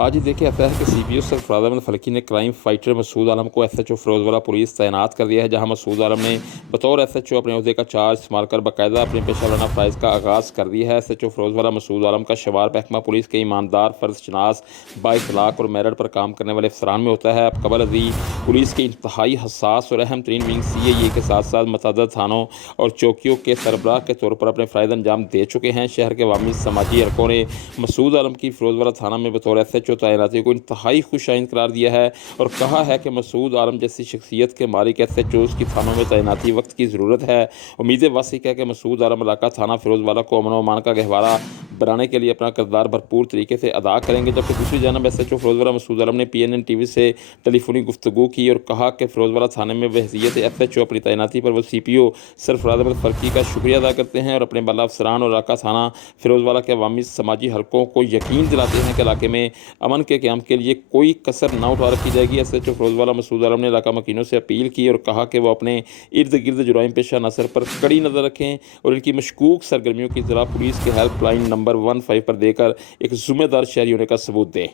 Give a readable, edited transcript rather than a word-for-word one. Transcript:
आज ही देखिए आता है कि सीपीओ सरफराज अहमद फलकी ने क्राइम फाइटर मसूद आलम को एसएचओ फिरोजवाला पुलिस तैनात कर दिया है, जहां मसूद आलम ने बतौर एसएचओ अपने अहदे का चार्ज इस्तेमाल कर बाकायदा अपने पेशा वाराना फ़राइज़ का आगाज़ कर दिया है। एसएचओ फिरोजवाला मसूद आलम का शवार महकमा पुलिस के ईमानदार, फ़र्ज़शनास, बाइखलाक और मेरिट पर काम करने वाले अफसरान में होता है। अब कबल अज़ी पुलिस के इंतहाई हसास और अहम तरीन विंग CAE के साथ साथ मतअद्दद थानों और चौकियों के सरबराह के तौर पर अपने फ़राइज़ अंजाम दे चुके हैं। शहर के अवामी समाजी हलकों ने मसूद आलम की फिरोजवाला थाना में बतौर एसएचओ तैनाती को इंतहाई खुशाइन करार दिया है और कहा है कि मसूद आलम जैसी शख्सियत के मालिक एसएचओज़ की थानों में तैनाती वक्त की ज़रूरत है। उम्मीद वासिक है कि मसूद आलम इलाका थाना फिरोजवाला को अमन व अमान का गहवारा बनाने के लिए अपना किरदार भरपूर तरीके से अदा करेंगे। जबकि दूसरी जानब एसएचओ फिरोजवाला मसूद आलम ने PNN TV से टेलीफोनी गुफ्तगू की और कहा कि फिरोजवाला थाने में बहसीयत एसएचओ अपनी तैनाती पर वो CPO सरफराज अहमद फलकी का शुक्रिया अदा करते हैं और अपने बाला अफसरान और इलाका थाना फिरोजवाला के अवामी समाजी हलकों को यकीन दिलाते हैं कि इलाके में अमन के क़याम के लिए कोई कसर न उठा रखी जाएगी। एसएचओ फिरोजवाला मसूद आलम ने इलाका मकीनों से अपील की और कहा कि वो अपने इर्द गिर्द जुराइम पेशा नसर पर कड़ी नज़र रखें और इनकी मशकूक सरगर्मियों की इत्तला पुलिस के हेल्पलाइन नंबर 15 पर देकर एक ज़िम्मेदार शहरी होने का सबूत दें।